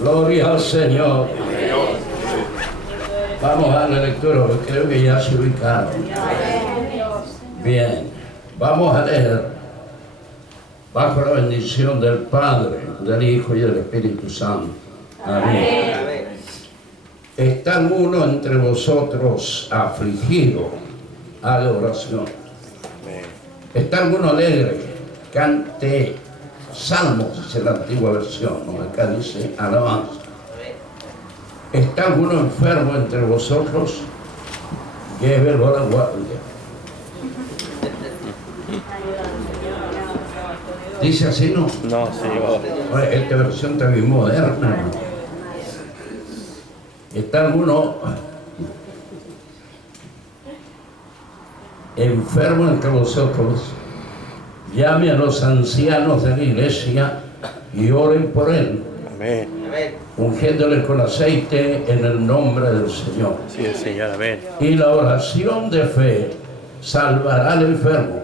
Gloria al Señor. Vamos a la lectura, porque creo que ya se ubicaron. Bien, vamos a leer bajo la bendición del Padre, del Hijo y del Espíritu Santo. Amén. ¿Está alguno entre vosotros afligido? Haga oración. ¿Está alguno alegre? Cante salmos, es la antigua versión, ¿no? Acá dice alabanza. ¿Está alguno enfermo entre vosotros? Llévelo a la guardia. ¿Dice así, no? No, Señor. Esta versión está bien moderna, ¿no? ¿Está alguno enfermo entre vosotros? Llame a los ancianos de la iglesia y oren por él. Amén. Ungiéndole con aceite en el nombre del Señor. Sí, Señor, amén. Y la oración de fe salvará al enfermo,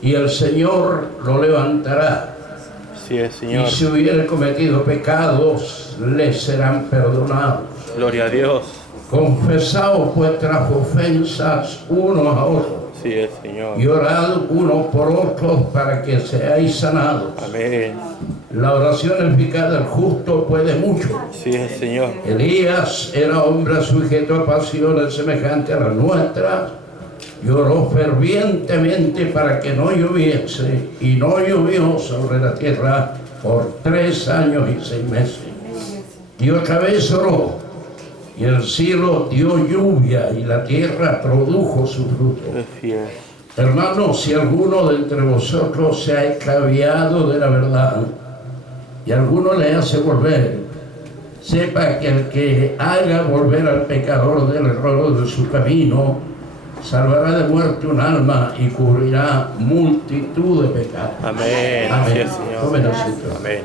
y el Señor lo levantará. Sí, Señor. Y si hubiere cometido pecados, le serán perdonados. Gloria a Dios. Confesaos vuestras ofensas unos a otros, Sí, Señor. y orad unos por otros para que seáis sanados. Amén. La oración eficaz del justo puede mucho. Sí, Señor. Elías era hombre sujeto a pasiones semejantes a las nuestras, y oró fervientemente para que no lloviese, y no llovió sobre la tierra por 3 años y 6 meses. Y otra vez oró, y el cielo dio lluvia, y la tierra produjo su fruto. Así es. Hermanos, si alguno de entre vosotros se ha extraviado de la verdad, y alguno le hace volver, sepa que el que haga volver al pecador del error de su camino, salvará de muerte un alma y cubrirá multitud de pecados. Amén. Amén. Sí, Señor. Tomen asiento. Amén.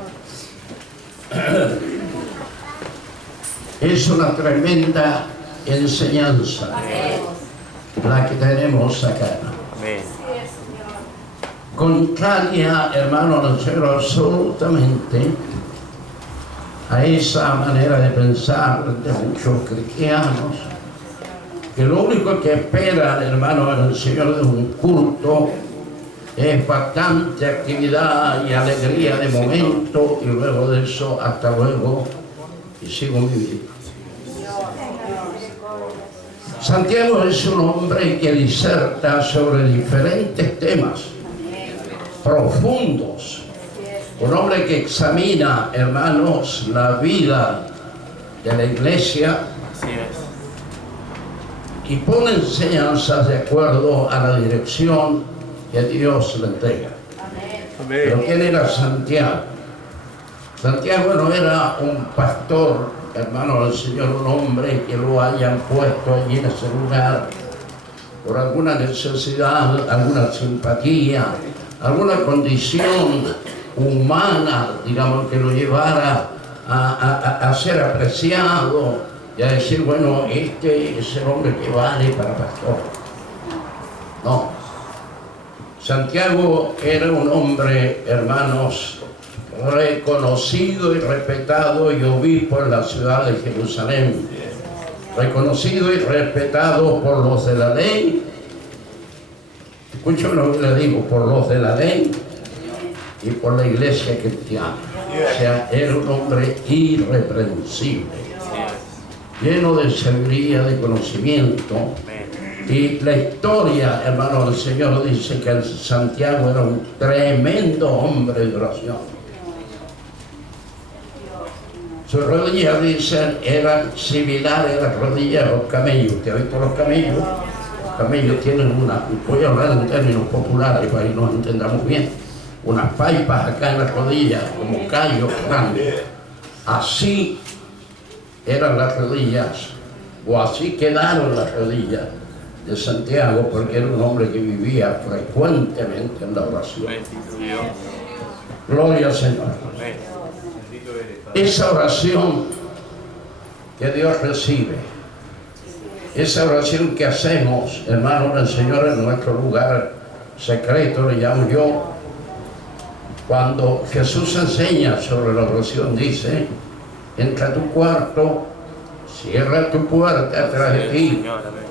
Es una tremenda enseñanza la que tenemos acá. Amén. Contraria, hermano, a nosotros absolutamente a esa manera de pensar de muchos cristianos, que lo único que esperan, hermano, en el Señor de un culto es bastante actividad y alegría de momento, y luego de eso, hasta luego, y sigo mi vida. Santiago es un hombre que diserta sobre diferentes temas profundos, un hombre que examina, hermanos, la vida de la iglesia Así es. y pone enseñanzas de acuerdo a la dirección que Dios le entrega. Pero Amén. ¿quién era Santiago? Santiago no era un pastor, hermano del Señor, un hombre que lo hayan puesto allí en ese lugar por alguna necesidad, alguna simpatía, alguna condición humana, digamos, que lo llevara a ser apreciado y a decir, bueno, este es el hombre que vale para pastor. No. Santiago era un hombre, hermanos, reconocido y respetado y obispo en la ciudad de Jerusalén. Reconocido y respetado por los de la ley. Escuchen lo que le digo, por los de la ley y por la iglesia cristiana. O sea, era un hombre irreprensible, lleno de sabiduría, de conocimiento. Y la historia, hermano del Señor, dice que Santiago era un tremendo hombre de oración. Sus rodillas, dicen, eran similares a las rodillas de los camellos. ¿Usted ha visto los camellos? Los camellos tienen voy a hablar en términos populares para que nos entendamos bien, unas paipas acá en las rodillas, como callos grandes. Así eran las rodillas, o así quedaron las rodillas de Santiago, porque era un hombre que vivía frecuentemente en la oración. Gloria al Señor. Esa oración que Dios recibe, esa oración que hacemos, hermanos del Señor, en nuestro lugar secreto, le llamo yo, cuando Jesús enseña sobre la oración, dice, entra a tu cuarto, cierra tu puerta tras de ti, Señor, amén.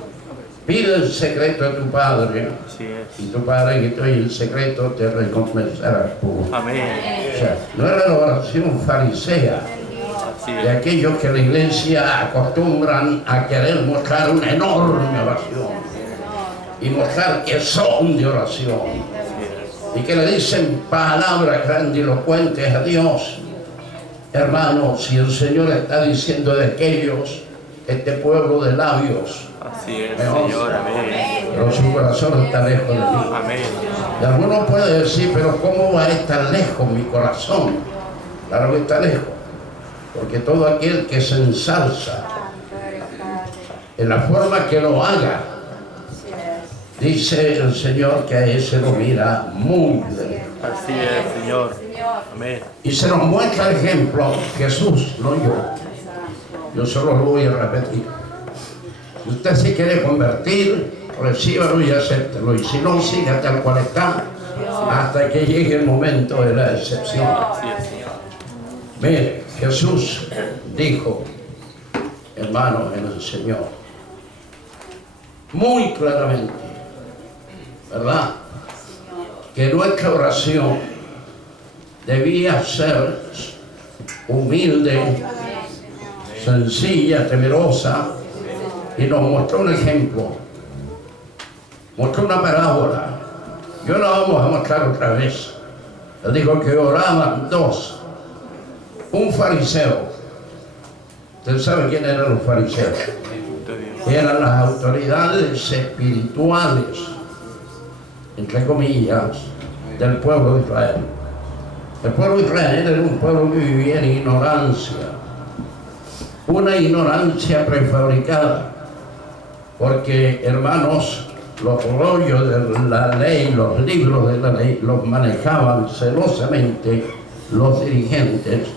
pide el secreto a tu Padre, Así es. y tu Padre que estoy en secreto te recompensará público. Amén. O sea, no era la oración farisea Así de es. aquellos que la iglesia acostumbran a querer mostrar una enorme oración y mostrar que son de oración y que le dicen palabras grandilocuentes a Dios. Hermanos, si el Señor está diciendo de aquellos, este pueblo de labios, Así es, Señor, amén. pero su corazón está lejos de mí. Amén. Y alguno puede decir, pero ¿cómo va a estar lejos mi corazón? Claro que está lejos, porque todo aquel que se ensalza en la forma que lo haga, dice el Señor que a ese lo mira muy de lejos. Así es, Señor. Amén. Y se nos muestra el ejemplo Jesús, no yo. Yo solo lo voy a repetir. Si usted se quiere convertir, recíbalo y acéptelo. Y si no, siga tal cual está, hasta que llegue el momento de la excepción. Así es, Señor. Mire, Jesús dijo, hermanos, en el Señor, muy claramente, ¿verdad?, que nuestra oración debía ser humilde, sencilla, temerosa, y nos mostró un ejemplo, mostró una parábola. Yo la vamos a mostrar otra vez. Él dijo que oraban dos. Un fariseo. ¿Usted sabe quién eran los fariseos? Eran las autoridades espirituales, entre comillas, del pueblo de Israel. El pueblo de Israel era un pueblo que vivía en ignorancia, una ignorancia prefabricada, porque, hermanos, los rollos de la ley, los libros de la ley, los manejaban celosamente los dirigentes,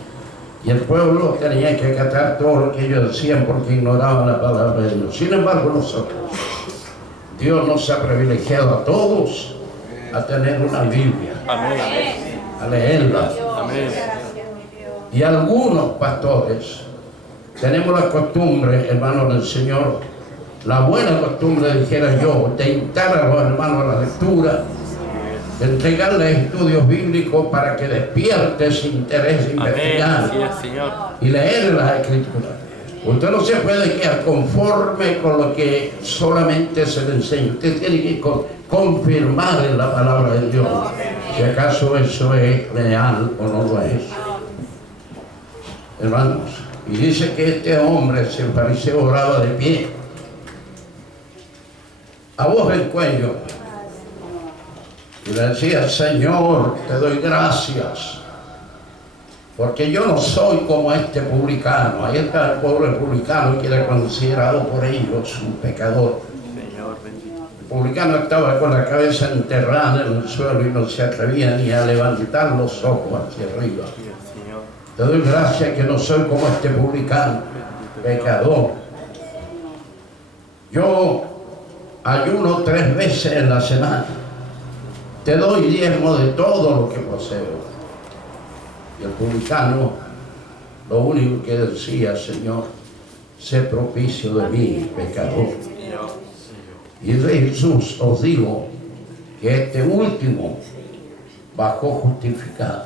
y el pueblo tenía que acatar todo lo que ellos decían porque ignoraban la palabra de Dios. Sin embargo, nosotros, Dios nos ha privilegiado a todos a tener una Biblia, Amén. a leerla. Amén. Y algunos pastores tenemos la costumbre, hermanos del Señor, la buena costumbre, dijera yo, de instar a los hermanos a la lectura, de entregarles estudios bíblicos para que despierte ese interés Amén. investigar Así es, Señor. y leer las Escrituras. Usted no se puede quedar conforme con lo que solamente se le enseña. Usted tiene que confirmar en la palabra de Dios si acaso eso es real o no lo es. Hermanos, y dice que este hombre, ese fariseo, oraba de pie, a voz en cuello, y le decía: Señor, te doy gracias, porque yo no soy como este publicano. Ahí está el pobre publicano que era considerado por ellos un pecador. Señor, bendito. El publicano estaba con la cabeza enterrada en el suelo y no se atrevía ni a levantar los ojos hacia arriba. Así es, Señor. Te doy gracias que no soy como este publicano, pecador. Yo ayuno 3 veces en la semana. Te doy diezmo de todo lo que poseo. Y el publicano lo único que decía: Señor, sé propicio de mí, pecador. Y Jesús, os digo que este último bajó justificado.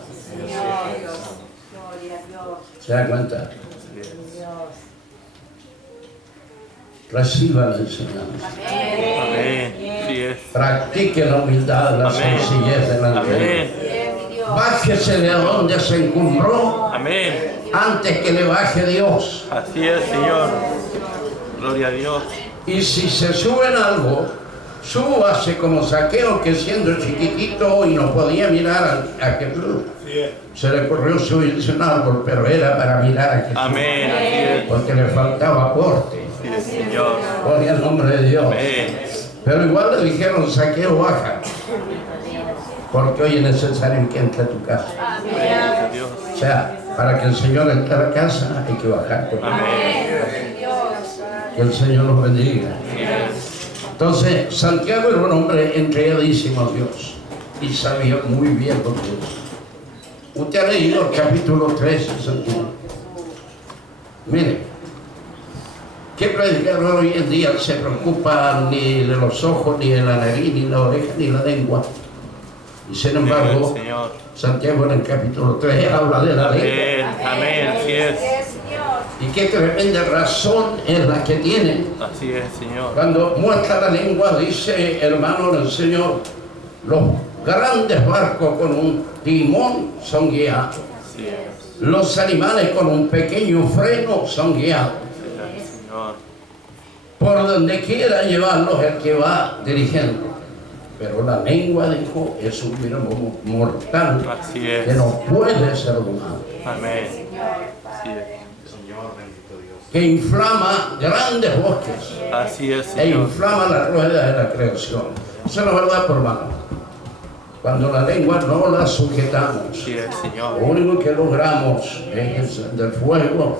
¿Se da cuenta? Reciba la enseñanza. Amén. Así es. Practique la humildad, la Amén. sencillez delante de Dios. Amén. Bájese de donde se encumbró Amén. antes que le baje Dios. Así es, Señor. Gloria a Dios. Y si se sube en algo, súbase como Zaqueo, que siendo chiquitito y no podía mirar a Jesús, se le ocurrió subirse a un árbol, pero era para mirar a Jesús. Amén. Así es. Porque le faltaba aporte. Así es, Señor. Gloria al nombre de Dios. Amén. Pero igual le dijeron: Zaqueo, baja, porque hoy es necesario que entre a tu casa. Gloria a Dios. O sea, para que el Señor entre a la casa hay que bajar. Amén. Que el Señor nos bendiga. Entonces, Santiago era un hombre entregadísimo a Dios y sabía muy bien lo que es. Usted ha leído el capítulo 3 de Santiago. Mire, ¿qué predicador hoy en día se preocupa ni de los ojos, ni de la nariz, ni la oreja, ni la lengua? Y sin embargo, Señor. Santiago en el capítulo 3 habla de la lengua. Amén, amén, así es. Y qué tremenda razón es la que tiene. Así es, Señor. Cuando muestra la lengua, dice, hermano del Señor, los grandes barcos con un timón son guiados. Así es. Los animales con un pequeño freno son guiados. Así es, Señor. Por donde quiera llevarlos el que va dirigiendo. Pero la lengua, dijo, es un virus mortal Así que es. no puede ser domado, Amén. Así es. que inflama grandes bosques Así es, e Señor. inflama la rueda de la creación. Esa es la verdad, por hermano. Cuando la lengua no la sujetamos, Así es, lo Señor. único que logramos es encender fuego.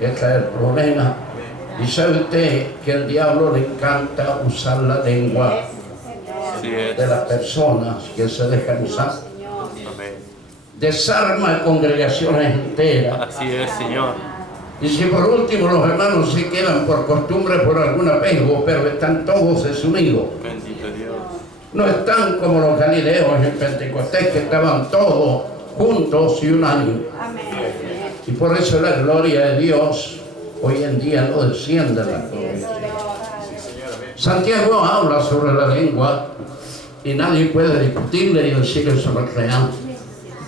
Este es el problema. Y sabe usted que al diablo le encanta usar la lengua Así es. de las personas que se dejan usar. Amén. Desarma congregaciones enteras. Así es, Señor. Y si por último los hermanos se quedan por costumbre, por algún apego, pero están todos desunidos. Bendito Dios. No están como los galileos en Pentecostés, que estaban todos juntos y unánime. Y por eso la gloria de Dios hoy en día no desciende a la gloria. Santiago habla sobre la lengua y nadie puede discutirle y decir eso no es real.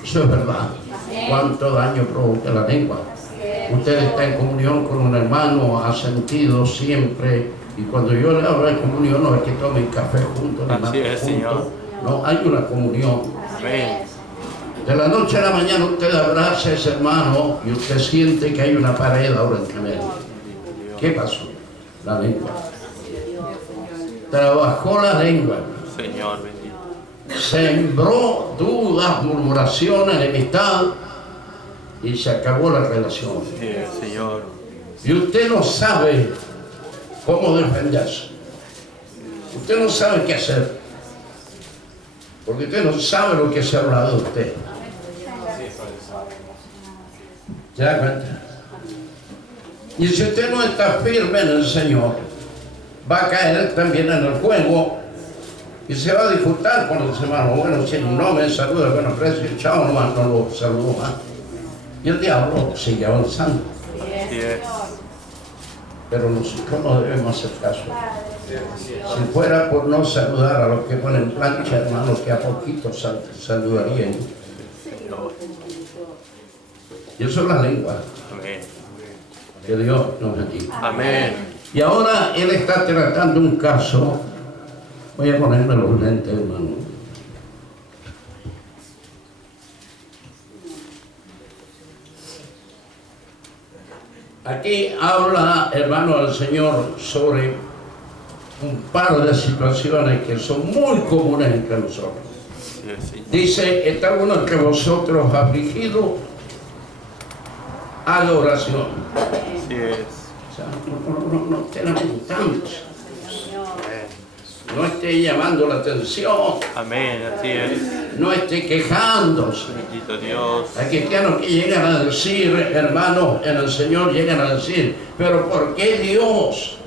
Eso es verdad. ¿Cuánto daño provoca la lengua? Usted está en comunión con un hermano, ha sentido siempre, y cuando yo le hablo de comunión no es que tomen café juntos, ni Así maten es, Señor. juntos. No, hay una comunión. Amén. De la noche a la mañana usted abraza a ese hermano y usted siente que hay una pared ahora entre medio. ¿Qué pasó? La lengua. Trabajó la lengua. Señor bendito. Sembró dudas, murmuraciones, enemistad y se acabó la relación. Así es, Señor. Y usted no sabe cómo defenderse. Usted no sabe qué hacer. Porque usted no sabe lo que se ha hablado de usted. ¿Se da cuenta? Y si usted no está firme en el Señor, va a caer también en el juego y se va a disfrutar con los hermanos. Bueno, si no me saluda, bueno, precio, chao, nomás no lo saludo más. Y el diablo sigue avanzando. Así es. Pero nosotros no debemos hacer caso. Si fuera por no saludar a los que ponen plancha, hermanos, que a poquito saludarían. Y eso es la lengua. Amén. Que Dios nos bendiga. Amén. Y ahora él está tratando un caso. Voy a ponerme los lentes, hermano. Aquí habla, hermano, el Señor sobre un par de situaciones que son muy comunes entre nosotros. Así es, Señor. Dice, ¿está alguno entre vosotros afligido? Haga oración. Así es. O sea, no esté lamentándose. No esté llamando la atención. Amén. Así es. No esté quejándose. Bendito Dios. Hay cristianos que llegan a decir, hermanos, en el Señor llegan a decir, pero ¿por qué Dios?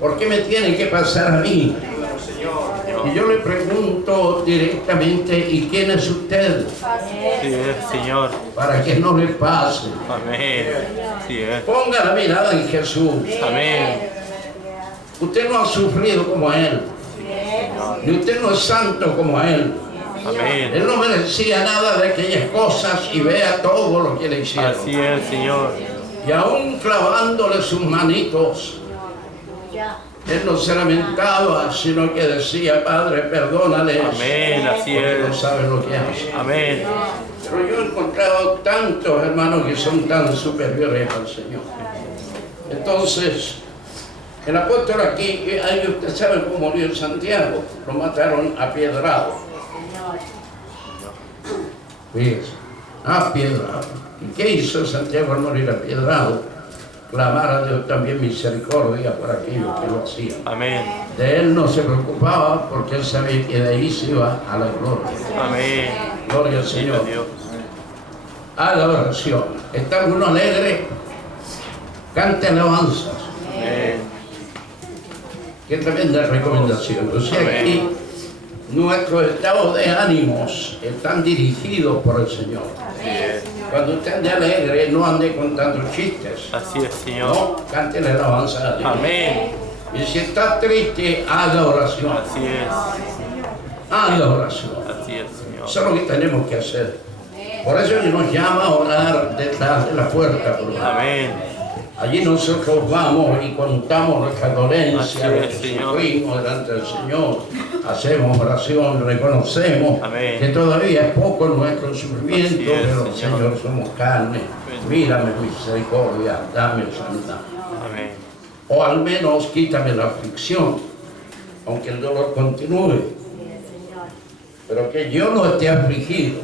¿Por qué me tiene que pasar a mí? Y yo le pregunto directamente, ¿y quién es usted? Así es, Señor. Para que no le pase. Amén. Así es. Ponga la mirada en Jesús. Amén. Usted no ha sufrido como Él. Ni usted no es santo como Él. Amén. Él no merecía nada de aquellas cosas y vea todo lo que le hicieron. Así es, Señor. Y aún clavándole sus manitos, Él no se lamentaba, sino que decía, Padre, perdónales. Amén. Así Porque no es. saben lo que hacen. Amén. Pero yo he encontrado tantos hermanos que son tan superiores al Señor. Entonces, el apóstol aquí, ahí usted sabe cómo murió Santiago, lo mataron a piedrado. Fíjese, a piedrado. ¿Y qué hizo Santiago al morir a piedrado? Clamar a Dios también misericordia por aquellos que lo hacían. Amén. De él no se preocupaba porque él sabía que de ahí se iba a la gloria. Amén. Gloria al Bendito Señor. Dios. A la oración. ¿Está alguno alegre? cante alabanzas. Amén. Qué tremenda recomendación. O sea, aquí nuestros estados de ánimos están dirigidos por el Señor. Cuando usted ande alegre, no ande contando chistes. Así es, Señor. No, cante la alabanza a Dios. Amén. Y si está triste, haga oración. Así es. Haga oración. Así es, Señor. Eso es lo que tenemos que hacer. Por eso Él nos llama a orar detrás de la puerta. Amén. Allí nosotros vamos y contamos nuestras dolencias, Así lo es, que Señor. sufrimos delante del Señor. Hacemos oración, reconocemos Amén. que todavía es poco nuestro sufrimiento, Así es, pero Señor. Señor, somos carne. Mírame misericordia, dame sanidad. Amén. O al menos quítame la aflicción, aunque el dolor continúe. Pero que yo no esté afligido,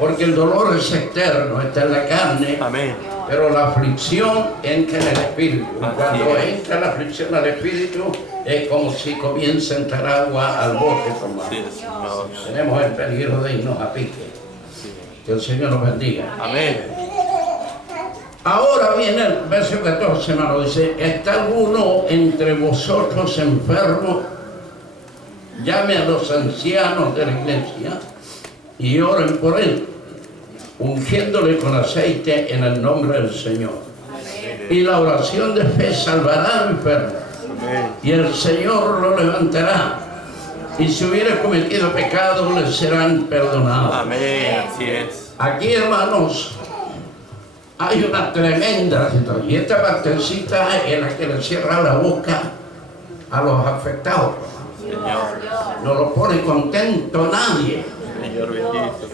porque el dolor es externo, está en la carne. Amén. Pero la aflicción entra en el espíritu. Así Cuando es. entra la aflicción al espíritu, es como si comienza a entrar agua al bote, hermano. Así es, Señor. Tenemos el peligro de irnos a pique. Que el Señor nos bendiga. Amén. Ahora viene el verso 14, hermano. Dice: ¿está alguno entre vosotros enfermo? Llame a los ancianos de la iglesia y oren por él, ungiéndole con aceite en el nombre del Señor. Y la oración de fe salvará al enfermo, Amén. y el Señor lo levantará. Y si hubiera cometido pecado, le serán perdonados. Amén. Así es. Aquí, hermanos, hay una tremenda situación. Y esta partecita es la que le cierra la boca a los afectados. Señor. No lo pone contento nadie. Señor bendito.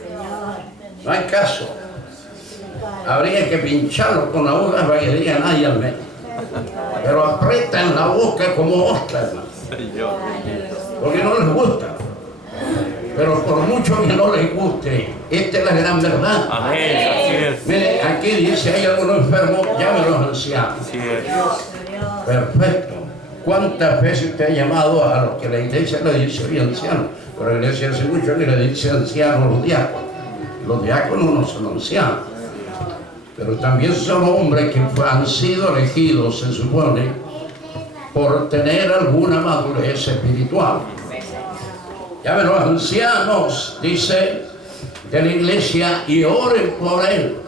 No hay caso. Habría que pincharlo con la boca para que diga nadie al menos. Pero apretan la boca como ostra, hermano, Señor bendito. porque no les gusta. Pero por mucho que no les guste, esta es la gran verdad. Amén. Así es. Mire, aquí dice: hay alguno enfermo, llame a los ancianos. Así es. Perfecto. ¿Cuántas veces usted ha llamado a los que la iglesia le dice hoy ancianos? Pero la iglesia hace mucho que le dice ancianos a los diáconos. Los diáconos no son ancianos, pero también son hombres que han sido elegidos, se supone, por tener alguna madurez espiritual. Llamen a los ancianos, dice, de la iglesia y oren por él.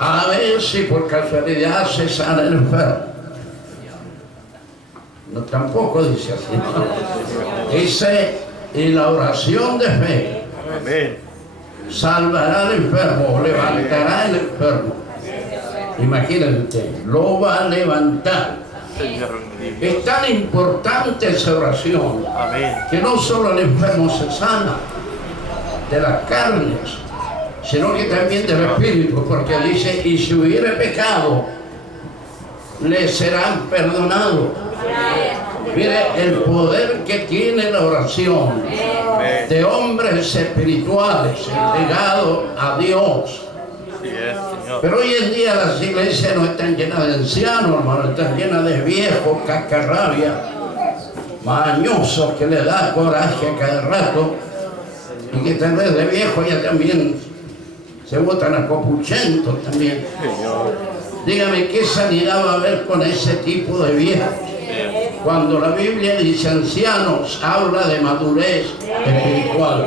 A ver si por casualidad se sana el enfermo. No, tampoco dice así, ¿no? Dice: y la oración de fe Amén. salvará al enfermo, levantará al enfermo. Imagínense usted, lo va a levantar. Señor bendito. Es tan importante esa oración Amén. que no solo el enfermo se sana de las carnes, sino que también del espíritu, porque dice: y si hubiere pecado, le serán perdonados. Mire el poder que tiene la oración de hombres espirituales entregados a Dios. Así es, Señor. Pero hoy en día las iglesias no están llenas de ancianos, hermano, están llenas de viejos, cascarrabia, mañosos, que le da coraje a cada rato, y que tal vez de viejos ya también se botan a copuchentos también. Señor. Dígame, ¿qué sanidad va a haber con ese tipo de viejos? Cuando la Biblia dice ancianos, habla de madurez espiritual.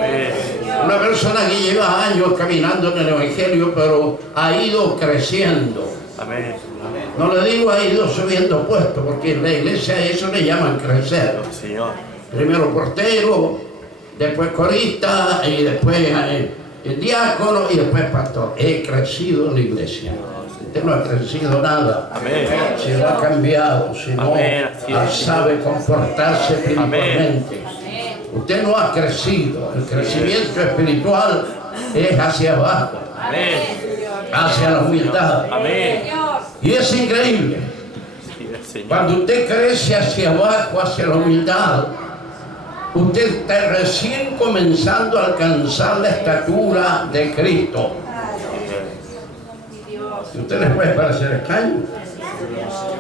Una persona que lleva años caminando en el Evangelio, pero ha ido creciendo. Amén. No le digo ha ido subiendo puestos, porque en la iglesia a eso le llaman crecer. Señor. Primero portero, después corista, y después el diácono, y después pastor. He crecido en la iglesia. Usted no ha crecido nada. Amén. Si no ha cambiado, si no Amén, así es. sabe comportarse espiritualmente. Usted no ha crecido. El crecimiento espiritual es hacia abajo, Amén. hacia la humildad. Amén. Y es increíble. Así es, Señor. Cuando usted crece hacia abajo, hacia la humildad, usted está recién comenzando a alcanzar la estatura de Cristo. Y usted les puede parecer extraño,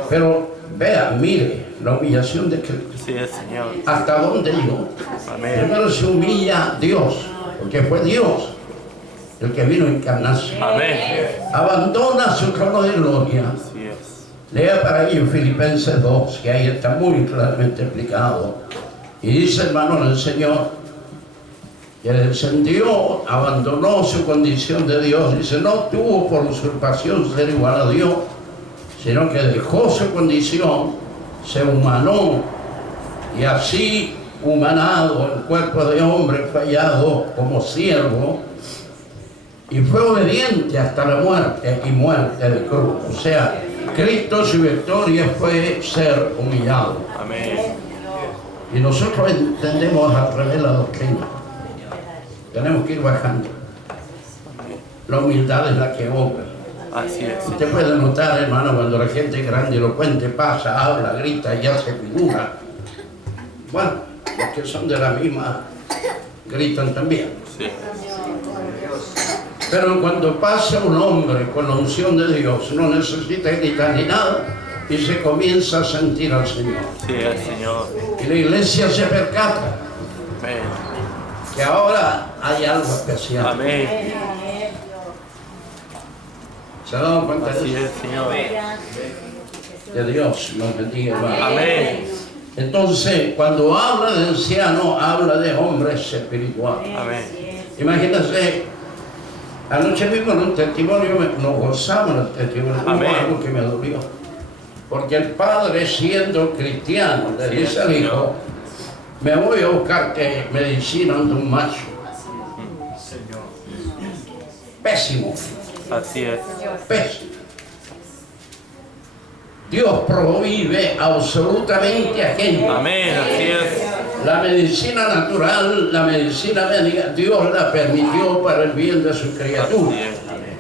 pero vea, mire la humillación de Cristo. Así es, Señor. ¿Hasta dónde llegó? Amén. Primero se humilla Dios, porque fue Dios el que vino en encarnación. Amén. Abandona su trono de gloria. Así es. Lea para ello Filipenses 2, que ahí está muy claramente explicado. Y dice, hermano, el Señor, que descendió, abandonó su condición de Dios. Dice, no tuvo por usurpación ser igual a Dios, sino que dejó su condición, se humanó, y así, humanado, el cuerpo de hombre fue hallado como siervo, y fue obediente hasta la muerte, y muerte de cruz. O sea, Cristo, su victoria fue ser humillado. Amén. Y nosotros entendemos al revés la doctrina. Tenemos que ir bajando. La humildad es la que obra. Así es. Usted puede notar, hermano, cuando la gente grande, elocuente, pasa, habla, grita y hace figura. Bueno, los que son de la misma gritan también. Sí. Pero cuando pasa un hombre con la unción de Dios, no necesita gritar ni nada y se comienza a sentir al Señor. Sí, el Señor. Y la iglesia se percata Amén. que ahora hay algo especial. Amén. ¿Se ha dado cuenta de Así eso? es, Señor. Que Dios nos bendiga, hermano. Amén. Entonces, cuando habla de anciano, habla de hombres espirituales. Amén. Imagínense, anoche mismo en un testimonio, nos gozamos en el testimonio, hubo Amén. algo que me dolió. Porque el padre, siendo cristiano, le Sí, dice al Señor. hijo, me voy a buscar medicina de un macho. Pésimo, Así es. pésimo. Dios prohíbe absolutamente aquello. Amén. Así es. La medicina natural, la medicina médica, Dios la permitió para el bien de su Así criatura. es. Amén.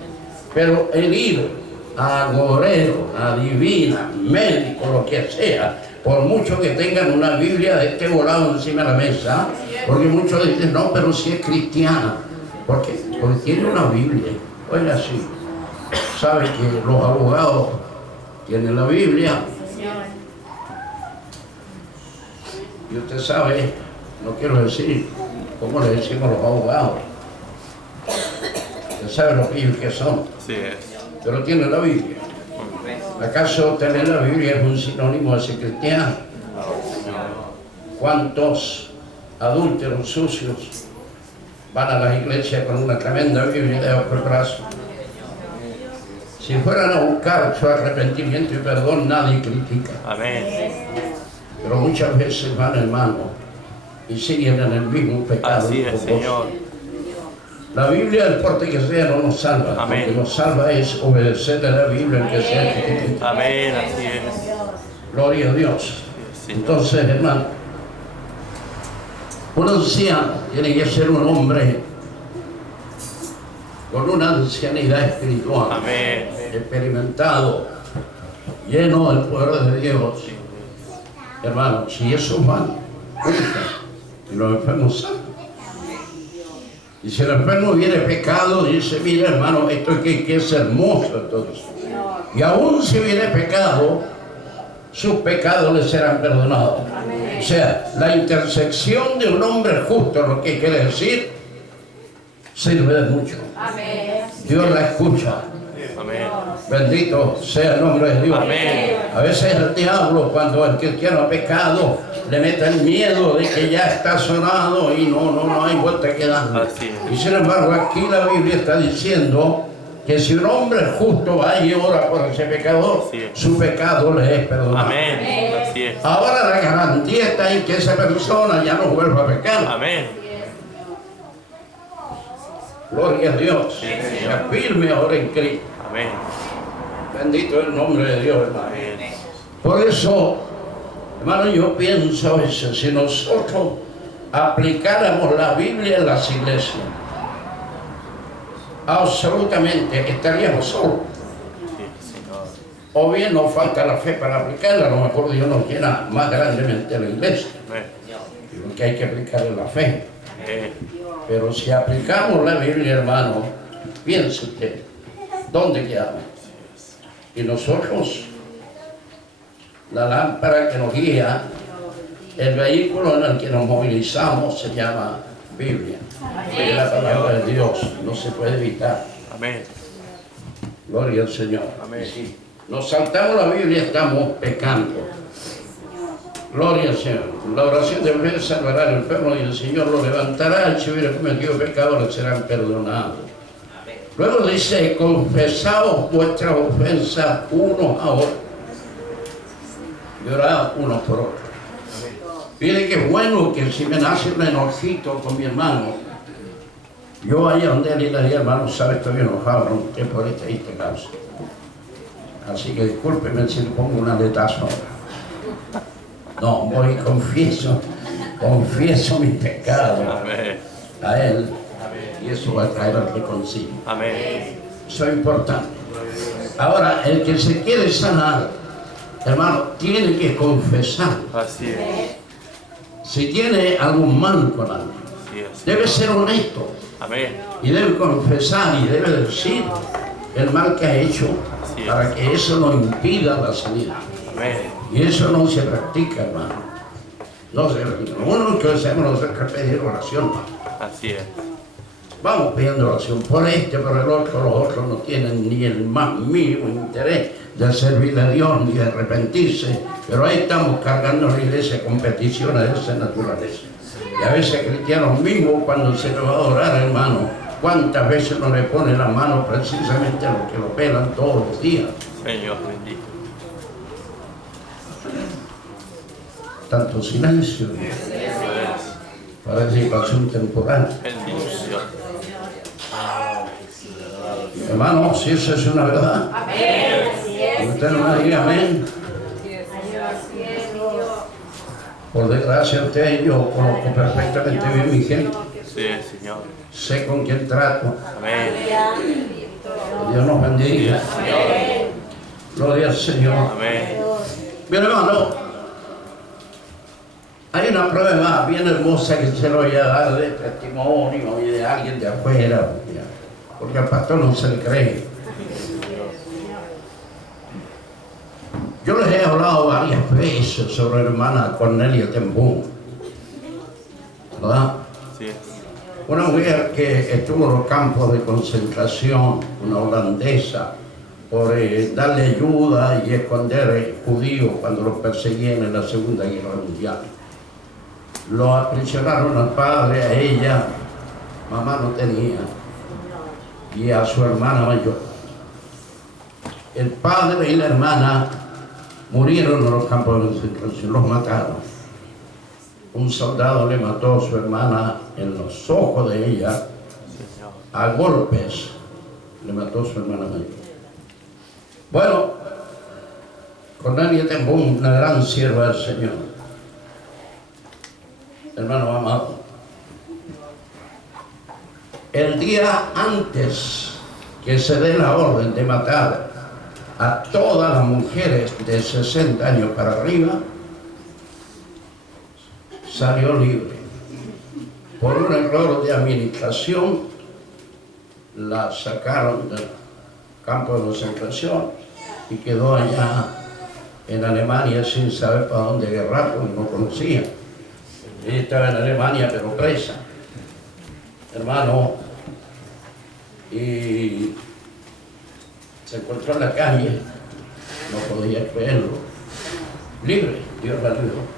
Pero el ir a agorero, a divina, médico, lo que sea, por mucho que tengan una Biblia de este volado encima de la mesa, porque muchos dicen, no, pero si es cristiana. ¿Por qué? Porque tiene una Biblia. Oiga, sí. Sabe que los abogados tienen la Biblia. Y usted sabe, no quiero decir cómo le decimos a los abogados. Usted sabe los pillos que son, Así es. pero tiene la Biblia. ¿Acaso tener la Biblia es un sinónimo de ser cristiano? ¿Cuántos adúlteros sucios van a las iglesias con una tremenda Biblia debajo del brazo? Si fueran a buscar su arrepentimiento y perdón, nadie critica. Amén. Pero muchas veces van, hermano, y siguen en el mismo pecado. Así es, Señor. La Biblia, el porte que sea, no nos salva. Amén. Lo que nos salva es obedecerle a la Biblia, aunque sea chiquitito. Amén. Así es. Gloria a Dios. Sí, Señor. Entonces, hermano, un anciano tiene que ser un hombre con una ancianidad espiritual, Amén. experimentado, lleno del poder de Dios. Hermano, si eso van, y los enfermos saben. Y si el enfermo viene pecado, dice, mira hermano, esto es hermoso entonces. Y aún si viene pecado, sus pecados le serán perdonados. O sea, la intersección de un hombre justo, lo que quiere decir, sirve de mucho. Dios la escucha. Amén. Bendito sea el nombre de Dios. Amén. A veces el diablo, cuando el cristiano ha pecado, le mete el miedo de que ya está sonado y no hay vuelta que dar. Así es. Y sin embargo, aquí la Biblia está diciendo que si un hombre justo va y ora por ese pecador, Así es. su pecado le es perdonado. Amén. Así es. Ahora la garantía está en que esa persona ya no vuelva a pecar. Amén. Gloria a Dios. Sí, Señor. Sea firme ahora en Cristo. Amén. Bendito es el nombre de Dios, hermano. Amén. Por eso, hermano, yo pienso a veces, si nosotros aplicáramos la Biblia en las iglesias, absolutamente estaríamos solos. Sí, Señor. O bien nos falta la fe para aplicarla, a lo mejor Dios nos llena más grandemente la iglesia, Amén. porque hay que aplicarle la fe. Amén. Pero si aplicamos la Biblia, hermano, piense usted, ¿dónde quedamos? Y nosotros, la lámpara que nos guía, el vehículo en el que nos movilizamos se llama Biblia. Es la palabra de Dios, no se puede evitar. Amén. Gloria al Señor. Amén. Si nos saltamos la Biblia, estamos pecando. Gloria al Señor. La oración de fe salvará al enfermo y el Señor lo levantará. Si hubiera cometido pecado, le serán perdonados. Luego dice, confesaos vuestras ofensas unos a otros y orad unos por otros. Mire que bueno que si me nace un enojito con mi hermano, yo vaya donde él y le diga, hermano, sabes, estoy enojado, no usted por esta causa. Así que discúlpeme si le pongo una letazo ahora. No, voy y confieso mis pecados Amén. a él y eso va a traer al reconcilio. Amén. Eso es importante. Ahora, el que se quiere sanar, hermano, tiene que confesar. Así es. Si tiene algún mal con alguien, Así es. debe ser honesto Amén. y debe confesar y debe decir el mal que ha hecho Así es. para que eso no impida la sanidad. Amén. Y eso no se practica, hermano. No se practica. Uno que hacemos nosotros es pedir oración, hermano. Así es. Vamos pidiendo oración por este, por el otro. Los otros no tienen ni el más mínimo interés de servirle a Dios ni de arrepentirse. Pero ahí estamos cargando la iglesia con peticiones de esa naturaleza. Y a veces cristianos mismos, cuando se nos va a orar, hermano, ¿cuántas veces no le ponen la mano precisamente a los que lo pelan todos los días? Señor bendito. Tanto silencio. Eso es. Parece que pasó un temporal. Bendito Dios. Hermano, si eso es una verdad, usted no me diga amén. Por desgracia, usted y yo conozco perfectamente bien mi gente. Sí, Señor. Sé con quién trato. Amén. Que Dios nos bendiga. Señor. Gloria al Señor. Amén. Bien, hermano, hay una prueba bien hermosa que se lo voy a dar de testimonio y de alguien de afuera, porque al pastor no se le cree. Yo les he hablado varias veces sobre la hermana Cornelia Tembún, ¿verdad? Así es. Una mujer que estuvo en los campos de concentración, una holandesa, por darle ayuda y esconder judíos cuando los perseguían en la Segunda Guerra Mundial. Lo aprisionaron al padre, a ella, mamá no tenía, y a su hermana mayor. El padre y la hermana murieron en los campos de concentración, los mataron. Un soldado le mató a su hermana en los ojos de ella, Señor. a golpes, le mató a su hermana mayor. Bueno, Cornelia Tembún, una gran sierva del Señor. Hermano amado, el día antes que se dé la orden de matar a todas las mujeres de 60 años para arriba, salió libre. Por un error de administración, la sacaron del campo de concentración y quedó allá en Alemania sin saber para dónde guerrar porque no conocía. Ella estaba en Alemania pero presa, hermano, y se encontró en la calle, no podía creerlo, libre, Dios la libró.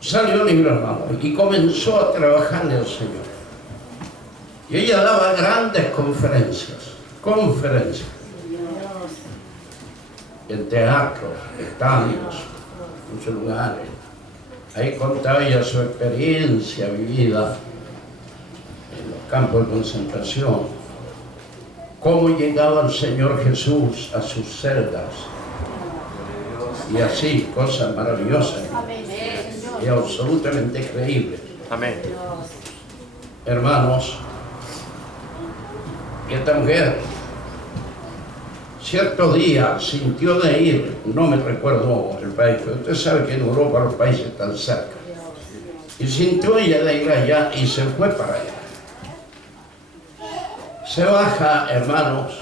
Salió libre, hermano, y comenzó a trabajarle al Señor. Y ella daba grandes conferencias, en teatros, estadios, muchos lugares. Ahí contaba ella su experiencia vivida en los campos de concentración, cómo llegaba el Señor Jesús a sus celdas, y así, cosas maravillosas y absolutamente creíbles. Amén. Hermanos, esta mujer cierto día sintió de ir, no me recuerdo el país, pero usted sabe que en Europa los países están cerca, y sintió ella de ir allá y se fue para allá. Se baja, hermanos,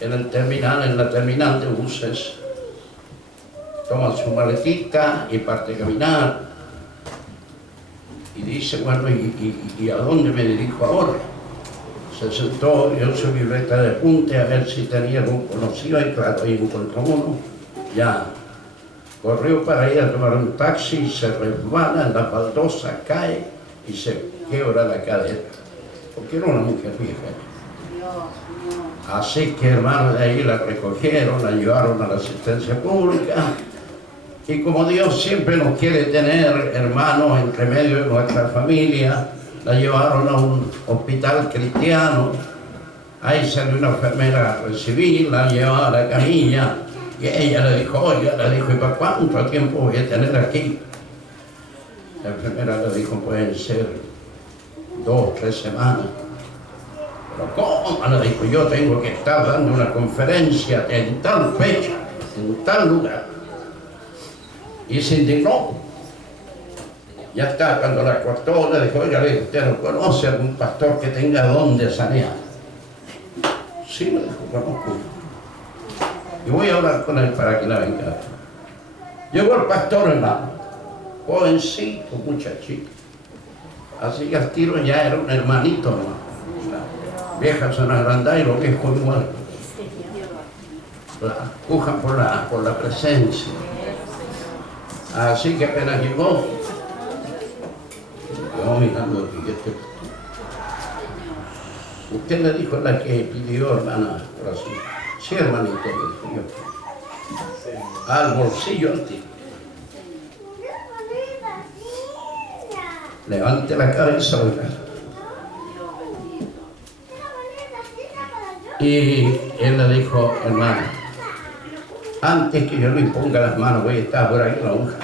en la terminal de buses, toma su maletita y parte a caminar. Y dice, bueno, ¿y a dónde me dirijo ahora? Se sentó, dio su libreta de apunte a ver si tenía algún conocido, y claro, ahí encontró uno. Ya corrió para ir a tomar un taxi, se resbala en la baldosa, cae y se quiebra la cadera, porque era una mujer vieja. Así que, hermano, de ahí la recogieron, la llevaron a la asistencia pública. Y como Dios siempre nos quiere tener, hermanos, entre medio de nuestra familia, la llevaron a un hospital cristiano. Ahí salió una enfermera a recibirla, la llevaba a la camilla. Y ella le dijo, oiga, ¿y para cuánto tiempo voy a tener aquí? La enfermera le dijo, pueden ser 2 o 3 semanas. Pero ¿cómo? Le dijo, yo tengo que estar dando una conferencia en tal fecha, en tal lugar. Y se indignó. Ya está, cuando la cortó, le dijo, oiga, ¿usted no conoce a algún pastor que tenga don de sanear? Sí, le dijo, conozco. Y voy a hablar con él para que la venga. Llegó el pastor, hermano, jovencito, muchachito. Así que al tiro ya era un hermanito, hermano. Viejas son agrandadas y los viejos igual. La empujan por la presencia. Así que apenas llegó, yo mirando el billete. Usted le dijo la que pidió, hermana, por así. Sí, hermanito, le dijo yo. Al bolsillo antiguo. Levante la cabeza, oiga. Y él le dijo, hermano, antes que yo le imponga las manos, voy a estar por ahí en la hoja.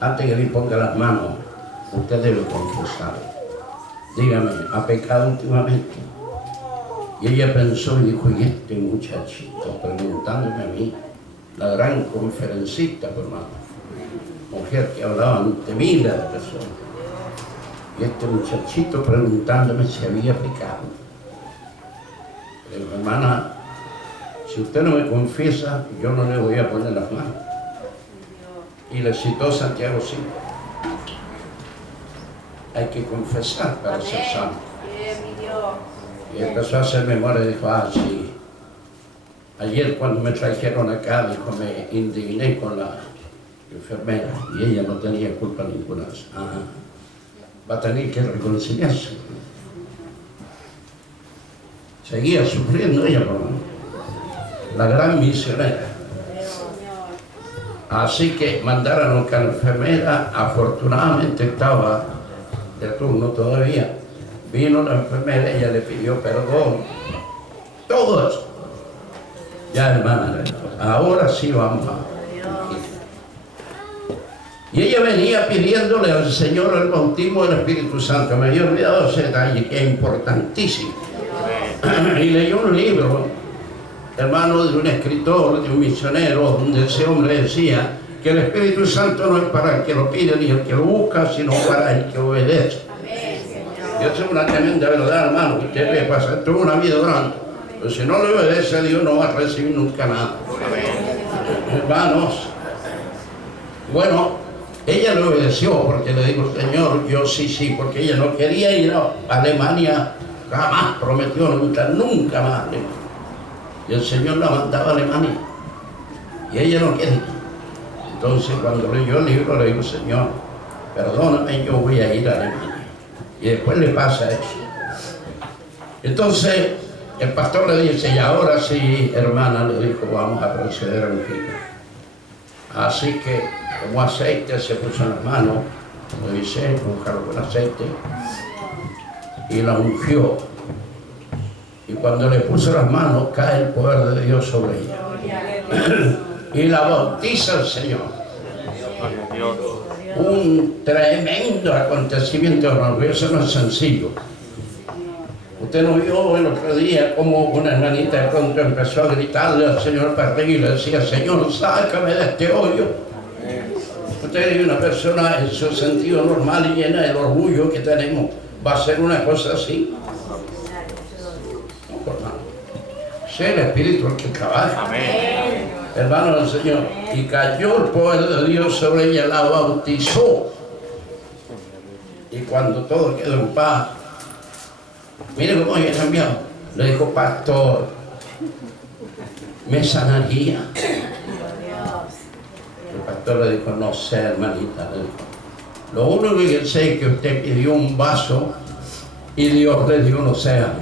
Antes que le imponga las manos, usted debe confesar. Dígame, ¿ha pecado últimamente? Y ella pensó y dijo, y este muchachito preguntándome a mí, la gran conferencista, hermano, mujer que hablaba ante miles de personas, y este muchachito preguntándome si había pecado. Le digo, hermana, si usted no me confiesa, yo no le voy a poner las manos. Y le citó Santiago 5. Hay que confesar para ser santo. Y empezó a hacer memoria y dijo, sí. Ayer cuando me trajeron acá, dijo, me indigné con la enfermera y ella no tenía culpa ninguna. Va a tener que reconciliarse. Seguía sufriendo ella, hermano. La gran misionera. Así que mandaron a la enfermera, afortunadamente estaba de turno todavía. Vino la enfermera, ella le pidió perdón. Todo eso. Ya, hermana, ahora sí vamos a... Y ella venía pidiéndole al Señor el bautismo del Espíritu Santo. Me había olvidado ese detalle que es importantísimo. Y leyó un libro, hermano, de un escritor, de un misionero, donde ese hombre decía que el Espíritu Santo no es para el que lo pide ni el que lo busca, sino para el que obedece. Y eso es una tremenda verdad, hermano. Usted ve pasar toda una vida orando, pero si no le obedece a Dios no va a recibir nunca nada. Hermanos, bueno, ella le obedeció porque le dijo, Señor, yo sí, porque ella no quería ir a Alemania, jamás prometió nunca más. Y el Señor la mandaba a Alemania y ella no quería. Entonces cuando leyó el libro le dijo, Señor, perdóname, yo voy a ir a Alemania. Y después le pasa eso. Entonces el pastor le dice, y ahora sí, hermana, le dijo, vamos a proceder a ungir. Así que como aceite se puso en las manos, lo dice, un jarro con aceite, y la ungió. Y cuando le puso las manos, cae el poder de Dios sobre ella. Y la bautiza el Señor. Un tremendo acontecimiento, hermano, eso no es sencillo. Usted no vio el otro día como una hermanita de pronto empezó a gritarle al Señor para arriba y le decía, Señor, sácame de este hoyo. Usted es una persona en su sentido normal y llena del orgullo que tenemos. ¿Va a ser una cosa así? No, hermano. Sea el Espíritu el que trabaja. Amén. Hermano del Señor. Y cayó el poder de Dios sobre ella, la bautizó. Y cuando todo quedó en paz, mire cómo había cambiado. Le dijo, pastor, ¿me sanaría? El pastor le dijo, no sé, hermanita. Le dijo, lo único que sé es que usted pidió un vaso y Dios le dio un océano.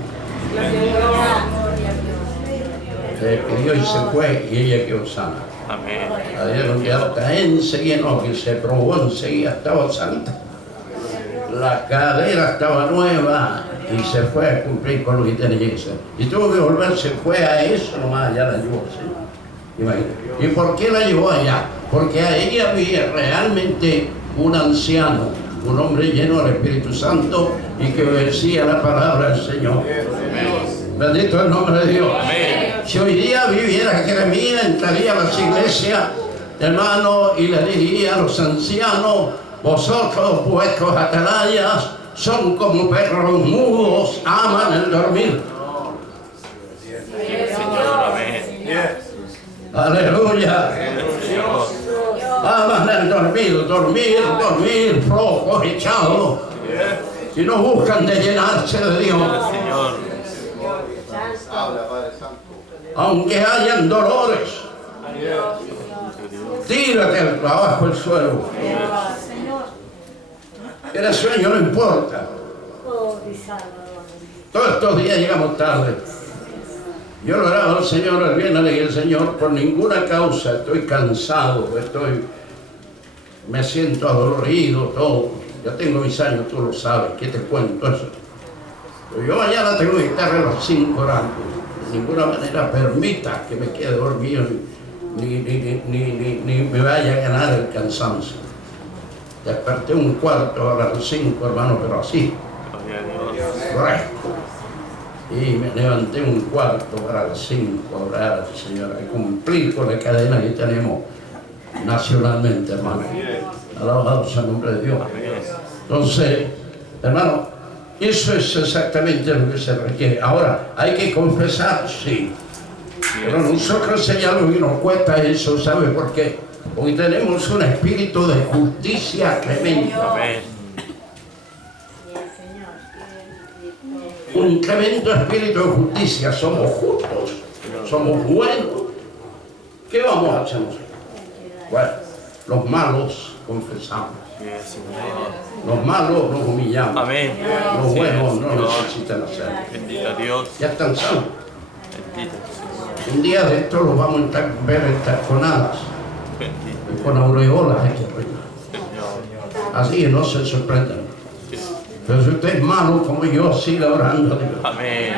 Se pidió y se fue y ella quedó sana. Amén. La dieron que hasta enseguida, no, que se probó enseguida, estaba santa. La cadera estaba nueva y se fue a cumplir con lo que tenía que hacer. Y tuvo que volverse, fue a eso nomás, ya la llevó, ¿sí? Imagínate. ¿Y por qué la llevó allá? Porque a ella había realmente un anciano, un hombre lleno del Espíritu Santo y que obedecía la palabra del Señor. Bendito el nombre de Dios. Amén. Si hoy día viviera Jeremías, entraría a las iglesias, hermano, y le diría a los ancianos, vosotros, vuestros atalayas, son como perros mudos, aman el dormir. Señor, amén. Aleluya. Aman el dormir, flojos, echados. Y no buscan de llenarse de Dios. Señor. Aunque hayan dolores, tírate al trabajo al suelo. Que el sueño no importa. Todos estos días llegamos tarde. Yo lo oraba al Señor el viernes, le dije al Señor, por ninguna causa estoy cansado, me siento adolorido, todo. Ya tengo mis años, tú lo sabes, ¿qué te cuento eso? Pero yo mañana tengo que estar a las 5 horas. De ninguna manera permita que me quede dormido ni me vaya a ganar el cansancio. Desperté un cuarto a las 5, hermano, pero así, fresco. Y me levanté un cuarto para las 5 a orar al Señor, a cumplir con la cadena que tenemos nacionalmente, hermano. Alabado sea el nombre de Dios. Entonces, hermano, eso es exactamente lo que se requiere. Ahora, hay que confesar, sí. Pero nosotros hay algo que nos cuesta eso, ¿sabe por qué? Porque tenemos un espíritu de justicia tremendo. Amén. Un tremendo espíritu de justicia. Somos justos, somos buenos. ¿Qué vamos a hacer nosotros? Bueno, los malos confesamos. Los malos nos humillamos. Amén. Los buenos no necesitan hacerlo. Bendito Dios. Ya están sanos. Bendito Señor. Un día de estos los vamos a ver estaconadas Bendito y con aureolas aquí arriba. Señor. Así que no se sorprendan. Pero si usted es malo como yo, siga orando a Dios. Amén.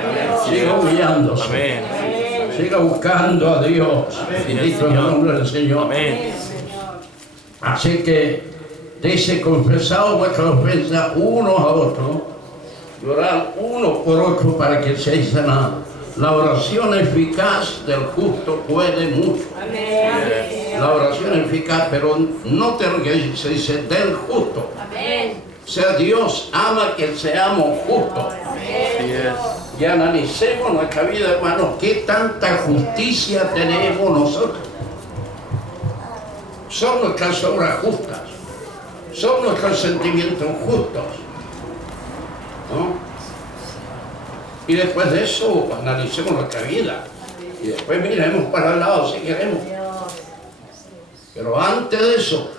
Siga humillándose. Amén. Siga buscando a Dios. Bendito es el nombre del Señor. Amén. Así que dice, confesaos vuestras ofensas unos a otros y orar uno por otro para que seáis sanados. La oración eficaz del justo puede mucho. La oración eficaz, pero noten lo que se dice del justo. O sea, Dios ama que seamos justos. Y analicemos nuestra vida, hermanos, qué tanta justicia tenemos nosotros. Son nuestras obras justas, son nuestros sentimientos justos, ¿no? Y después de eso analicemos nuestra vida y después miremos para el lado si queremos. Pero antes de eso,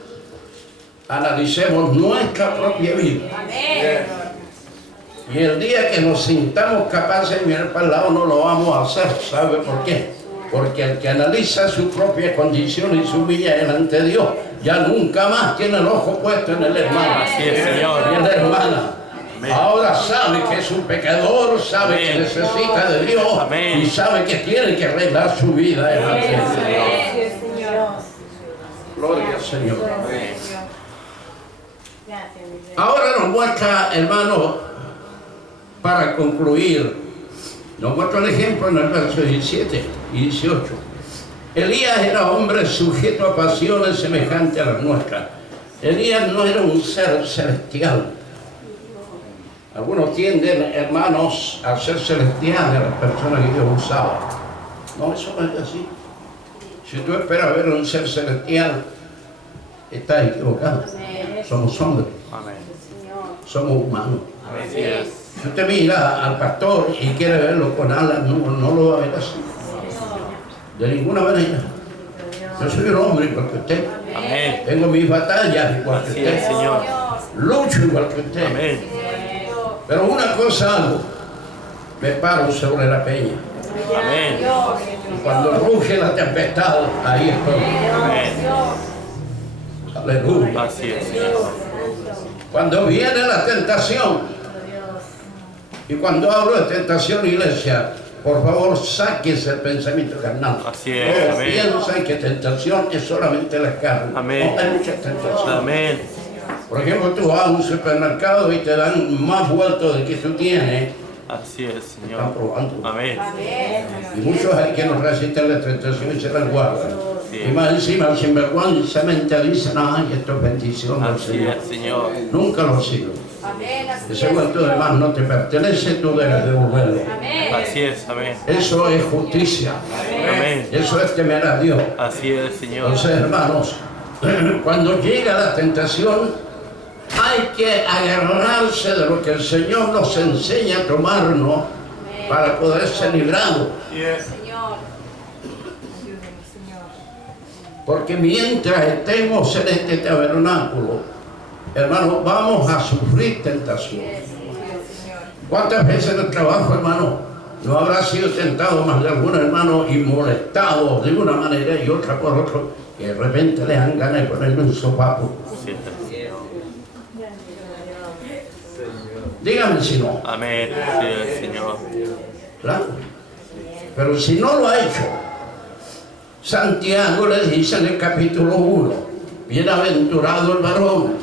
analicemos nuestra propia vida. Y el día que nos sintamos capaces de mirar para el lado no lo vamos a hacer. ¿Sabe por qué? Porque el que analiza su propia condición y su vida delante de Dios, ya nunca más tiene el ojo puesto en el hermano. Así es, Señor. Y en la hermana. Amén. Ahora sabe que es un pecador, sabe que Amén. necesita de Dios. Amén. Y sabe que tiene que arreglar su vida delante de Dios. Gloria al Señor. Ahora nos muestra, hermano, para concluir, nos muestra el ejemplo en el verso 17 y 18. Elías era hombre sujeto a pasiones semejantes a las nuestras. Elías no era un ser celestial. Algunos tienden, hermanos, a ser celestiales las personas que Dios usaba. No, eso no es así. Si tú esperas ver un ser celestial, estás equivocado. Somos hombres. Amén. somos humanos. Así es. Si usted mira al pastor y quiere verlo con alas, no lo va a ver así. De ninguna manera. Yo soy un hombre igual que usted. Amén. Tengo mis batallas igual que Así usted. es, Señor. Lucho igual que usted. Amén. Pero una cosa hago. Me paro sobre la peña. Amén. Y cuando ruge la tempestad, ahí estoy. Amén. Aleluya. Así es, Señor. Cuando viene la tentación, y cuando hablo de tentación, iglesia, por favor, sáquese el pensamiento carnal. Así es, Todos amén. piensan que tentación es solamente la carne. Amén. No, hay muchas tentaciones. Amén. Por ejemplo, tú vas a un supermercado y te dan más vueltos de que tú tienes. Así es, Están Señor. probando. Amén. Y muchos hay que no resisten la tentación y se la guardan. Sí. Y más encima, el sinvergüenzamente dicen, ay, esto es bendición del Así Señor. es, Señor. Nunca lo ha sido. Ese vuelto de más no te pertenece, tú debes devolverlo. Así es, amén. Eso es justicia. Amén. Eso es temer a Dios. Así es, Señor. Entonces, hermanos, cuando llega la tentación, hay que agarrarse de lo que el Señor nos enseña a tomarnos para poder ser librados. Porque mientras estemos en este tabernáculo, hermano, vamos a sufrir tentación. ¿Cuántas veces en el trabajo, hermano, no habrá sido tentado más de algún hermano y molestado de una manera y otra por otro, que de repente le dan ganas de ponerle un sopapo? Así es, Señor. Dígame si no. Amén. Así es, Señor. Claro. Pero si no lo ha hecho, Santiago le dice en el capítulo 1, bienaventurado el varón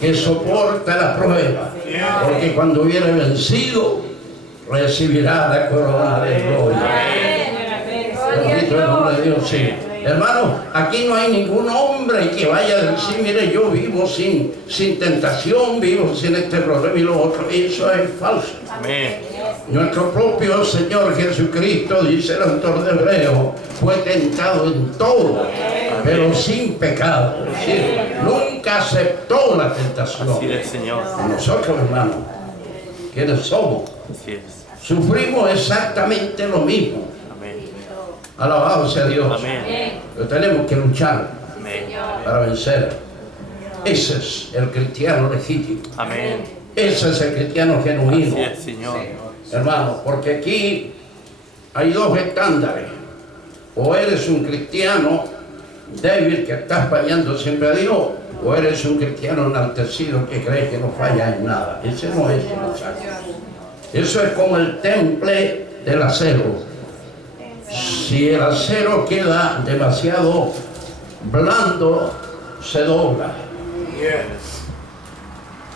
que soporta la prueba, porque cuando hubiere vencido, recibirá la corona de gloria. Bendito el nombre de Dios, sí. Hermano, aquí no hay ningún hombre que vaya a decir, mire, yo vivo sin tentación, vivo sin este problema y lo otro. Eso es falso. Amén. Nuestro propio Señor Jesucristo, dice el autor de Hebreo, fue tentado en todo, pero sin pecado. Es decir, nunca aceptó la tentación. Así es, Señor. Nosotros, hermanos, quienes somos, Así es. sufrimos exactamente lo mismo. Amén. Alabado sea Dios. Amén. Pero tenemos que luchar Amén. para vencer. Ese es el cristiano legítimo. Amén. Ese es el cristiano genuino. Así es, Señor. Hermano, porque aquí hay dos estándares. O eres un cristiano débil que estás fallando siempre a Dios, o eres un cristiano enaltecido que cree que no falla en nada. Ese no es el mensaje. Eso es como el temple del acero. Si el acero queda demasiado blando, se dobla.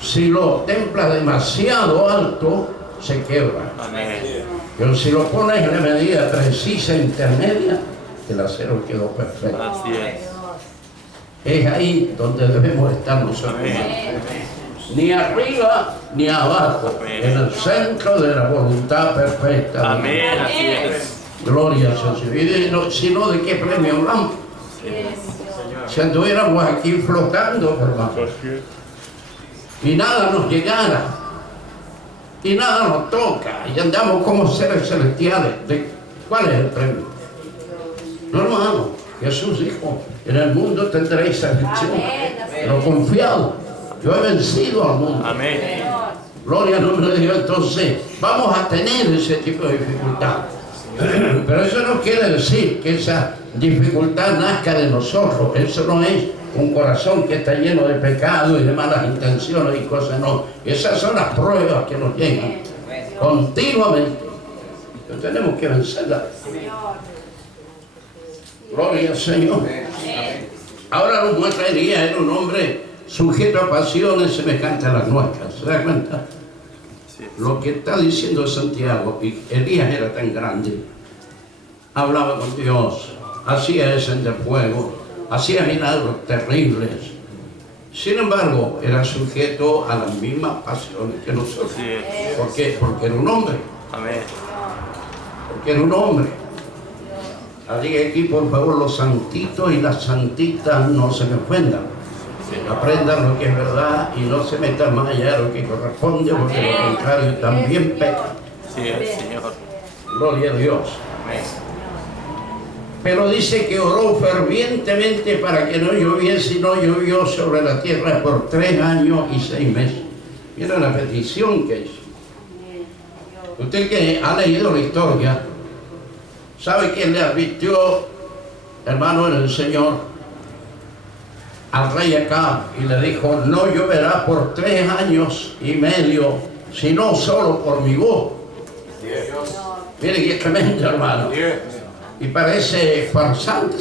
Si lo templas demasiado alto, se quebra. Amén. Pero si lo pones en la medida precisa intermedia, el acero quedó perfecto. Así es. Es ahí donde debemos estar nosotros. Amén. Ni arriba ni abajo, Amén. en el centro de la voluntad perfecta. Amén. Así es. Gloria a Dios. Y si no, ¿de qué premio hablamos? Si anduviéramos aquí flotando, hermano, y nada nos llegara, y nada nos toca, y andamos como seres celestiales, ¿cuál es el premio? No, hermano, Jesús dijo, en el mundo tendréis aflicción, pero confiado, yo he vencido al mundo. Amén. Gloria al nombre de Dios. Entonces, vamos a tener ese tipo de dificultad. Pero eso no quiere decir que esa dificultad nazca de nosotros. Eso no es un corazón que está lleno de pecado y de malas intenciones y cosas, no. Esas son las pruebas que nos llegan continuamente. Pero tenemos que vencerlas. Gloria al Señor. Ahora nos muestra Elías, era un hombre sujeto a pasiones semejantes a las nuestras. ¿Se da cuenta? Lo que está diciendo Santiago, y Elías era tan grande, hablaba con Dios, hacía encender fuego, hacía milagros terribles. Sin embargo, era sujeto a las mismas pasiones que nosotros. Así es. ¿Por qué? Porque era un hombre. Amén. Porque era un hombre. Diga aquí, por favor, los santitos y las santitas no se me ofendan. Aprenda lo que es verdad y no se meta más allá de lo que corresponde, porque lo contrario también peca. Así es, Señor. Gloria a Dios. Amén. Pero dice que oró fervientemente para que no lloviese, y no llovió sobre la tierra por 3 años y 6 meses. Mira la petición que hizo. Usted que ha leído la historia, ¿sabe quién le advirtió, hermano, en el Señor, al rey Acab, y le dijo: no lloverá por 3 años y medio, sino solo por mi voz? Mire qué tremendo, hermano. Y parece farsante,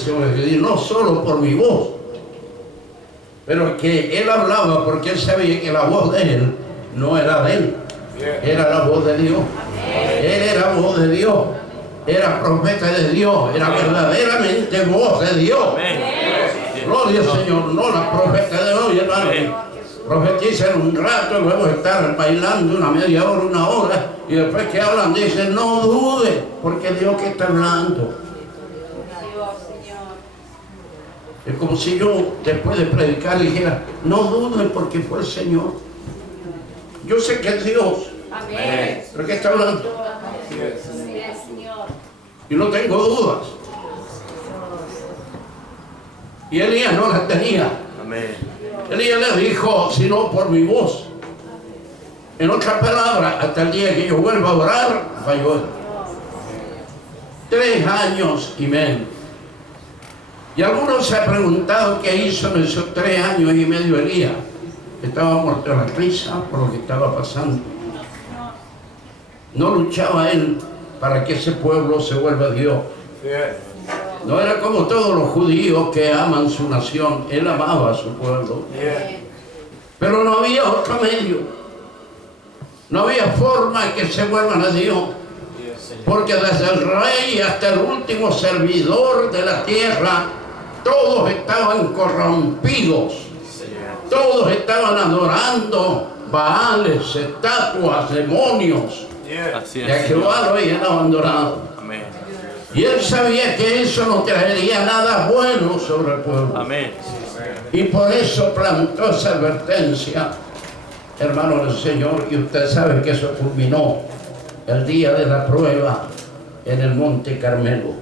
no solo por mi voz, pero que él hablaba porque él sabía que la voz de él no era de él, era la voz de Dios. Él era voz de Dios, era profeta de Dios, era verdaderamente voz de Dios. Gloria al Señor, no la profeta de hoy, hermano. Profetizan un rato, luego estar bailando una media hora, una hora, y después que hablan dicen: no dude, porque Dios que está hablando. Es como si yo, después de predicar, dijera: no duden porque fue el Señor. Yo sé que es Dios. Amén. ¿Pero qué está hablando? Y no tengo dudas. Y Elías no las tenía. Amén. Elías le dijo: sino por mi voz. En otras palabras, hasta el día que yo vuelva a orar, va a llover. 3 años y medio. Y algunos se han preguntado qué hizo en esos 3 años y medio Elías. Estaba muerto de la risa por lo que estaba pasando. No luchaba él para que ese pueblo se vuelva a Dios. No era como todos los judíos que aman su nación. Él amaba a su pueblo. Pero no había otro medio. No había forma que se vuelvan a Dios. Porque desde el rey hasta el último servidor de la tierra, todos estaban corrompidos. Todos estaban adorando Baales, estatuas, demonios. Así Y a es, Jehová Señor. lo habían abandonado. Amén. Y él sabía que eso no traería nada bueno sobre el pueblo. Amén. Y por eso plantó esa advertencia, hermano del Señor. Y usted sabe que eso culminó el día de la prueba en el Monte Carmelo.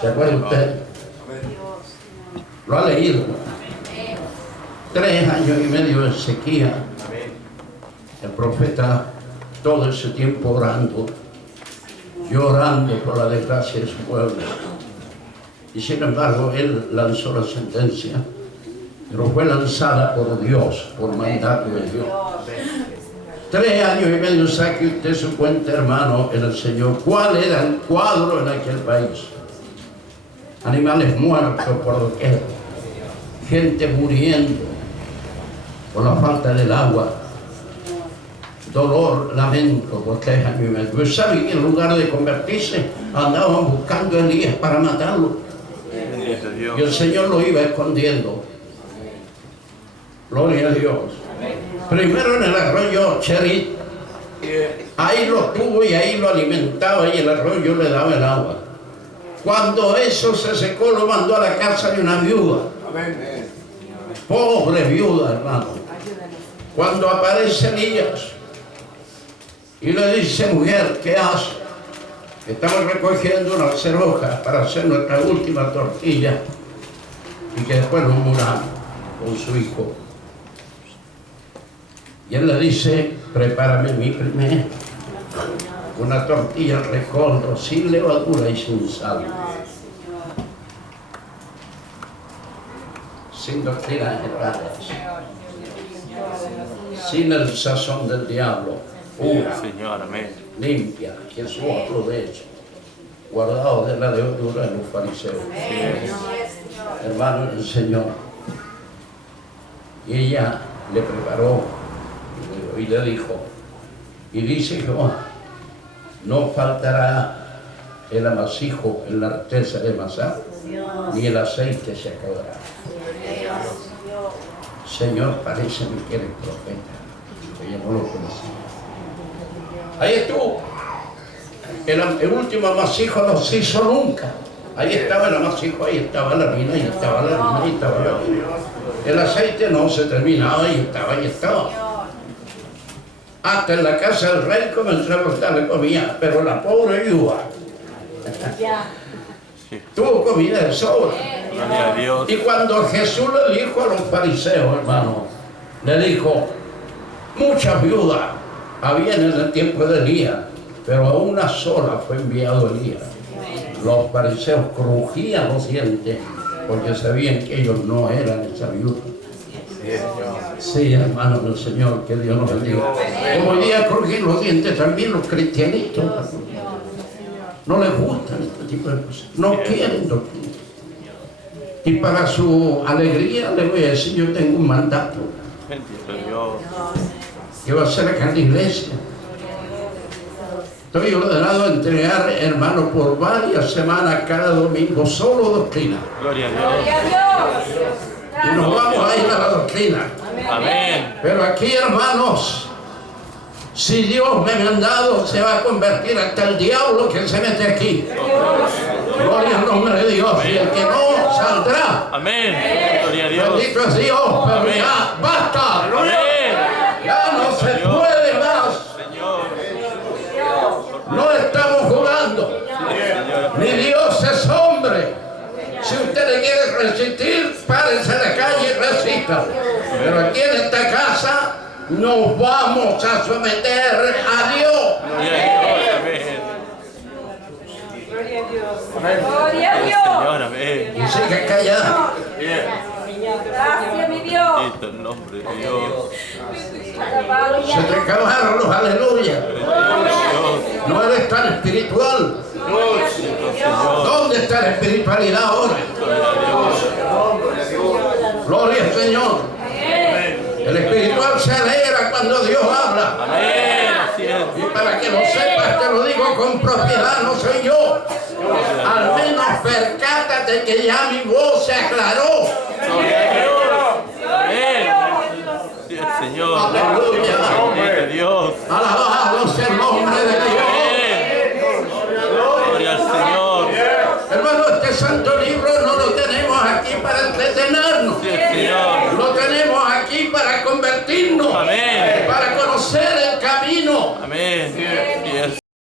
¿Se acuerda usted? Lo ha leído. 3 años y medio de sequía. El profeta todo ese tiempo orando, llorando por la desgracia de su pueblo. Y sin embargo, él lanzó la sentencia, pero fue lanzada por Dios, por mandato de Dios. 3 años y medio, saque usted su cuenta, hermano, en el Señor. ¿Cuál era el cuadro en aquel país? Animales muertos por doquier, gente muriendo por la falta del agua, dolor, lamento por 3 años y medio. Pero sabe que en lugar de convertirse, andaban buscando a Elías para matarlo. Bendito Dios. Y el Señor lo iba escondiendo. Gloria a Dios. Primero en el arroyo Cherit. Ahí lo tuvo y ahí lo alimentaba, y el arroyo le daba el agua. Cuando eso se secó, lo mandó a la casa de una viuda. Pobre viuda, hermano. Cuando aparece Elías y le dice: mujer, ¿qué haces? Estamos recogiendo unas hojas para hacer nuestra última tortilla y que después nos muramos con su hijo. Y él le dice: prepárame mi primero una tortilla al recondo, sin levadura y sin sal, sin doctrinas erradas, sin el sazón del diablo, pura, Señor, amén. limpia, que es otro de ellos, guardado de la deudura de los fariseos. Hermano del Señor. Y ella le preparó y le dijo: y dice Jehová, no faltará el amasijo en la artesa de amasar, ni el aceite se acabará. Señor, parece que eres profeta. Ella no lo conocía. Ahí estuvo. El último amasijo no se hizo nunca. Ahí estaba el amasijo, ahí estaba la harina, ahí estaba la harina, ahí estaba la harina. El aceite no se terminaba, ahí estaba, ahí estaba. Hasta en la casa del rey comenzó a cortarle comida, pero la pobre viuda tuvo comida de sobra. Gloria a Dios. Y cuando Jesús le dijo a los fariseos, hermano, le dijo, muchas viudas había en el tiempo de Elías, pero a una sola fue enviado Elías. Los fariseos crujían los dientes porque sabían que ellos no eran esa viuda. Sí, hermanos del Señor, que Dios nos bendiga. Como hoy día crujen los dientes también los cristianitos. No les gustan este tipo de cosas. No quieren doctrina. Y para su alegría le voy a decir, yo tengo un mandato Bendito Dios. que va a ser acá en la iglesia. Estoy ordenado a entregar, hermano, por varias semanas cada domingo solo doctrina. Gloria a Gloria Dios. a Dios. Y nos vamos a ir a la doctrina. Amén. Pero aquí, hermanos, si Dios me ha mandado, se va a convertir hasta el diablo que se mete aquí. Gloria al nombre de Dios. Y el que no saldrá. Amén. Gloria a Dios. Bendito es Dios, pero Amén. ya basta. Amén. Ya no se puede más. Señor. No estamos jugando. Ni Dios es hombre. Si usted le quiere resistir, párese en la calle y resista. Pero aquí en esta casa nos vamos a someter a Dios. Gloria a Dios. Amén. Gloria a Dios. Señor, amén. Y sigue callado. Bien. Gracias, mi Dios. Bendito el nombre de Dios. Se te acabaron los aleluya. Dios. No eres tan espiritual. Señor. ¿Dónde está la espiritualidad ahora? Gloria al Señor. El espiritual se alegra cuando Dios habla. Amén. Así es. Y para que lo sepas, te lo digo con propiedad, no soy yo. Al menos percátate que ya mi voz se aclaró. Gloria a Dios. Amén. Sí, Señor. Aleluya. Bendito Dios. Alabado sea el nombre de Dios. Amén. Gloria al Señor. Hermano, este santo libro no lo tenemos aquí para entretenernos. Sí, Señor. Lo tenemos aquí para convertirnos. Amén. Para conocer el camino. Amén. Sí,